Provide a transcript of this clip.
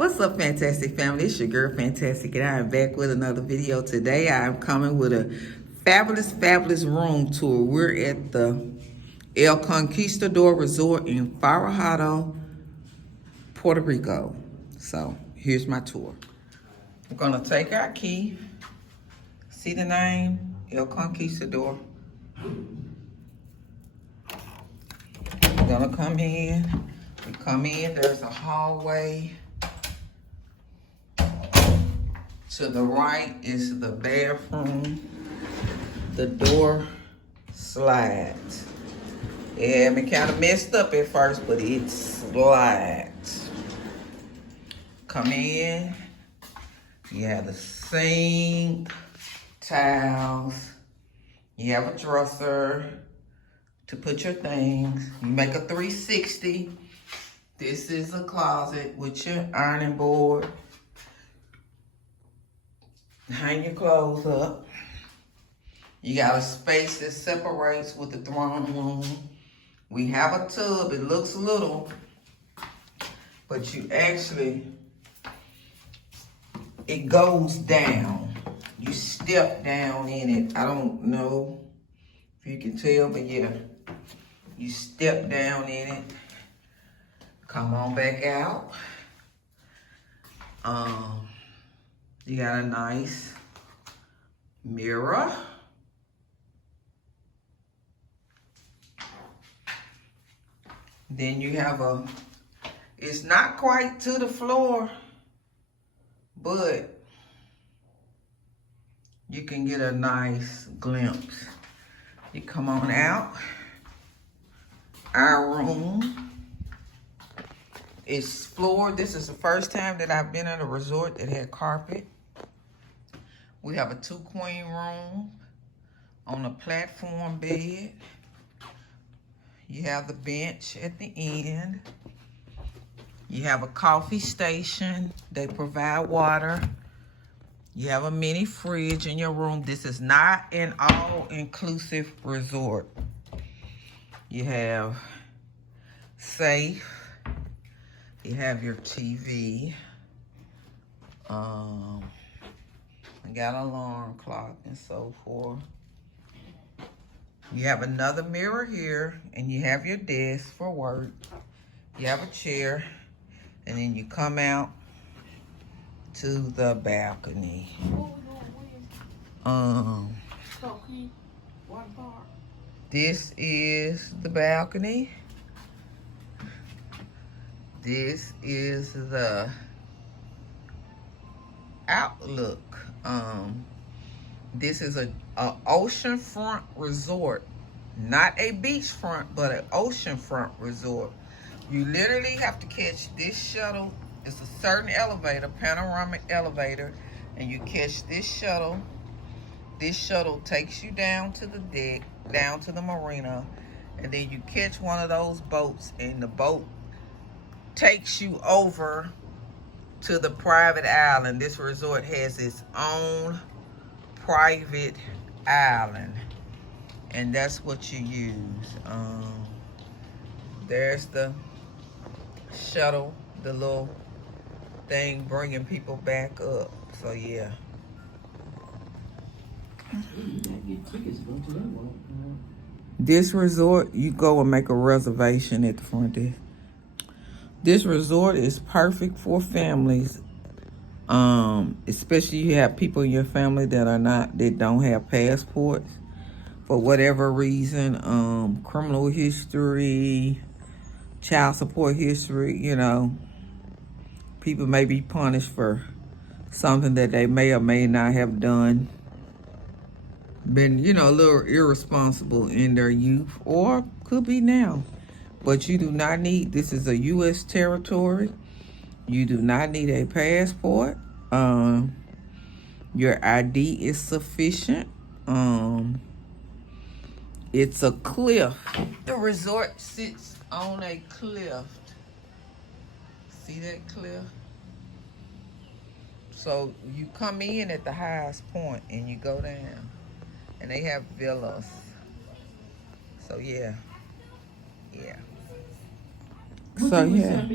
What's up, Fantastic Family? It's your girl, Fantastic, and I am back with another video. Today, I am coming with a fabulous room tour. We're at the El Conquistador Resort in Fajardo, Puerto Rico. So, here's my tour. We're gonna take our key. See the name? El Conquistador. We're gonna come in. We come in, there's a hallway. To the right is the bathroom. The door slides. Yeah, it kind of messed up at first, but it slides. Come in. You have the sink, towels. You have a dresser to put your things. You make a 360. This is a closet with your ironing board. Hang your clothes up. You got a space that separates with the throne room. We have a tub. It looks little, but you actually, it goes down. You step down in it. I don't know if you can tell, but yeah, you step down in it. Come on back out. You got a nice mirror. Then you have it's not quite to the floor, but you can get a nice glimpse. You come on out. Our room is floored. This is the first time that I've been at a resort that had carpet. We have a 2-queen room on a platform bed. You have the bench at the end. You have a coffee station. They provide water. You have a mini fridge in your room. This is not an all-inclusive resort. You have safe. You have your TV. I got an alarm clock and so forth. You have another mirror here, and you have your desk for work. You have a chair, and then you come out to the balcony. This is the balcony. This is the outlook. This is a oceanfront resort, not a beachfront, but an oceanfront resort. You literally have to catch this shuttle. It's a certain elevator, panoramic elevator, and you catch this shuttle. This shuttle takes you down to the deck, down to the marina, and then you catch one of those boats, and the boat takes you over to the private island. This resort has its own private island, and that's what you use. There's the shuttle, the little thing bringing people back up. So yeah. This resort, you go and make a reservation at the front desk. This resort is perfect for families. Especially you have people in your family that don't have passports for whatever reason, criminal history, child support history, you know. People may be punished for something that they may or may not have done. Been, you know, a little irresponsible in their youth, or could be now. But you do not need, this is a U.S. territory. You do not need a passport. Your ID is sufficient. It's a cliff. The resort sits on a cliff. See that cliff? So you come in at the highest point and you go down. And they have villas. So yeah. Yeah. So yeah.